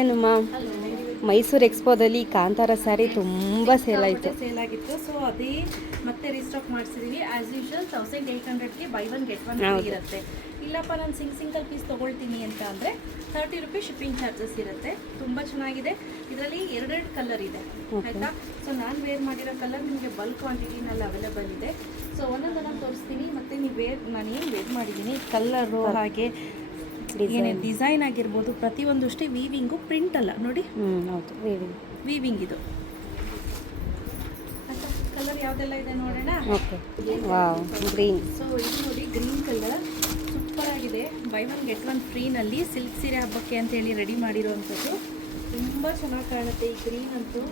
ಏನು ಮ್ಯಾಮ್, ಮೈಸೂರು ಎಕ್ಸ್ಪೋದಲ್ಲಿ ಕಾಂತಾರ ಸ್ಯಾರಿ ತುಂಬ ಸೇಲ್ ಆಗಿತ್ತು. ಸೊ ಅದೇ ಮತ್ತೆ ರೀಸ್ಟಾಕ್ ಮಾಡಿಸಿದೀವಿ. ಆಸ್ ಯೂಶುವಲ್ 1800ಗೆ buy one get one free ಇರುತ್ತೆ. ಇಲ್ಲಪ್ಪ ನಾನು ಸಿಂಗಲ್ ಪೀಸ್ ತೊಗೊಳ್ತೀನಿ ಅಂತ ಅಂದರೆ 30 ರುಪೀಸ್ ಶಿಪ್ಪಿಂಗ್ ಚಾರ್ಜಸ್ ಇರುತ್ತೆ. ತುಂಬ ಚೆನ್ನಾಗಿದೆ. ಇದರಲ್ಲಿ ಎರಡೆರಡು ಕಲರ್ ಇದೆ ಆಯಿತಾ. ಸೊ ನಾನು ವೇರ್ ಮಾಡಿರೋ ಕಲರ್ ನಿಮಗೆ ಬಲ್ಕ್ ಕ್ವಾಂಟಿಟಿನಲ್ಲಿ ಅವೈಲೇಬಲ್ ಇದೆ. ಸೊ ಒಂದೊಂದನ್ನು ತೋರಿಸ್ತೀನಿ. ಮತ್ತು ನಾನು ಏನು ವೇರ್ ಮಾಡಿದ್ದೀನಿ ಕಲರು ಹಾಗೆ ಏನೇ ಡಿಸೈನ್ ಆಗಿರ್ಬೋದು ಪ್ರತಿಯೊಂದು ಅಷ್ಟೇ. ವೀವಿಂಗು ಪ್ರಿಂಟ್ ಅಲ್ಲ ನೋಡಿ. ಹೌದು, ವೀವಿಂಗ್ ಇದು. ಕಲರ್ ಯಾವುದೆಲ್ಲ ಇದೆ ನೋಡೋಣ. Okay, wow, green. ಸೊ ಇದು ನೋಡಿ ಗ್ರೀನ್ ಕಲರ್ ಸೂಪರ್ ಆಗಿದೆ. ಬೈ ಒನ್ ಗೆಟ್ ಒನ್ ಫ್ರೀನಲ್ಲಿ ಸಿಲ್ಕ್ ಸೀರೆ ಹಬ್ಬಕ್ಕೆ ಅಂತೇಳಿ ರೆಡಿ ಮಾಡಿರೋವಂಥದ್ದು. ತುಂಬ ಚೆನ್ನಾಗಿ ಕಾಣುತ್ತೆ ಈ ಗ್ರೀನ್ ಅಂತೂ.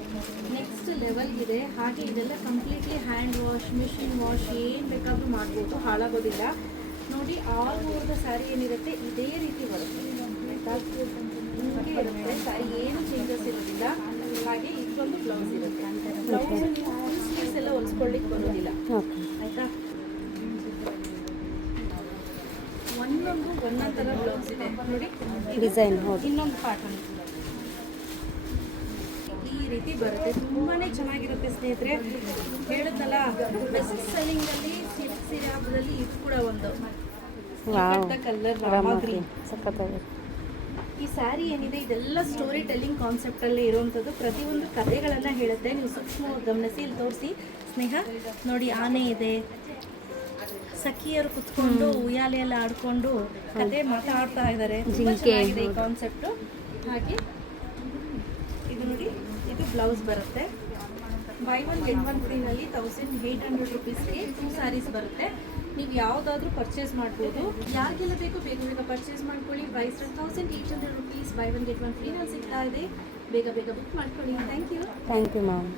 ನೆಕ್ಸ್ಟ್ ಲೆವೆಲ್ ಇದೆ. ಹಾಗೆ ಇದೆಲ್ಲ completely hand wash, machine wash ಏನು ಬೇಕಾದರೂ ಮಾಡ್ಬೋದು, ಹಾಳಾಗೋದಿಲ್ಲ. ನೋಡಿ ಆಲ್ ಓವರ್ ದ ಸ್ಯಾರಿ ಏನಿರುತ್ತೆ ಇದೇ ರೀತಿ ಬರುತ್ತೆ. ಹಿಂಗೆ ಇರುತ್ತೆ ಸ್ಯಾರಿ, ಏನು ಚೇಂಜಸ್ ಇರೋದಿಲ್ಲ. ಹಾಗೆ ಇದೊಂದು ಬ್ಲೌಸ್ ಇರುತ್ತೆ. ಬ್ಲೌಸ್ ನೀವು ಫುಲ್ ಸ್ಲೀವ್ಸ್ ಎಲ್ಲ ಹೊಲಿಸ್ಕೊಳ್ಳಿಕ್ಕೆ ಬರೋದಿಲ್ಲ ಆಯಿತಾ. ಒಂದೊಂದು ಥರ ಬ್ಲೌಸ್ ಇದೆ ನೋಡಿ. ಡಿಸೈನ್ ಇನ್ನೊಂದು ಪ್ಯಾಟರ್ನ್ ಈ ರೀತಿ ಬರುತ್ತೆ. ತುಂಬಾ ಚೆನ್ನಾಗಿರುತ್ತೆ ಸ್ನೇಹಿತರೆ. ಹೇಳಿದ್ನಲ್ಲ ಬೆಸ್ಟ್ ಸೆಲ್ಲಿಂಗಲ್ಲಿ ಸಿಲ್ಕ್ ಸೀರೆ ಹಬ್ಬದಲ್ಲಿ ಇದು ಕೂಡ ಒಂದು ಕಲರ್ ಗ್ರೀನ್. ಈ ಸ್ಯಾರಿ ಏನಿದೆ ಇದೆಲ್ಲ ಸ್ಟೋರಿ ಟೆಲ್ಲಿಂಗ್ ಕಾನ್ಸೆಪ್ಟಲ್ಲೇ ಇರುವಂಥದ್ದು. ಪ್ರತಿಯೊಂದು ಕಥೆಗಳನ್ನು ಹೇಳುತ್ತೆ. ನೀವು ಸೂಕ್ಷ್ಮವಾಗಿ ಗಮನಿಸಿ. ಇಲ್ಲಿ ತೋರಿಸಿ ಸ್ನೇಹ ನೋಡಿ. ಆನೆ ಇದೆ, ಸಖಿಯರು ಕುತ್ಕೊಂಡು ಉಯ್ಯಾಲೆಲ್ಲ ಆಡ್ಕೊಂಡು ಕತೆ ಮಾತಾಡ್ತಾ ಇದ್ದಾರೆ. ತುಂಬ ಚೆನ್ನಾಗಿದೆ ಈ ಕಾನ್ಸೆಪ್ಟು. ಹಾಗೆ ಇದು ನೋಡಿ, ಇದು ಬ್ಲೌಸ್ ಬರುತ್ತೆ. ಬೈ ಒನ್ ಗೆಟ್ ಒನ್ ಫ್ರೀನಲ್ಲಿ 1800 ರುಪೀಸ್ಗೆ 2 ಸ್ಯಾರೀಸ್ ಬರುತ್ತೆ. ನೀವು ಯಾವುದಾದ್ರೂ ಪರ್ಚೇಸ್ ಮಾಡ್ಬೋದು. ಯಾರಿಗೆಲ್ಲ ಬೇಕು ಬೇಗ ಪರ್ಚೇಸ್ ಮಾಡ್ಕೊಳ್ಳಿ. Price 1800 rupees. Buy one get one ಫ್ರೀನಲ್ಲಿ ಸಿಗ್ತಾ ಇದೆ. ಬೇಗ ಬುಕ್ ಮಾಡ್ಕೊಳ್ಳಿ. Thank you ma'am.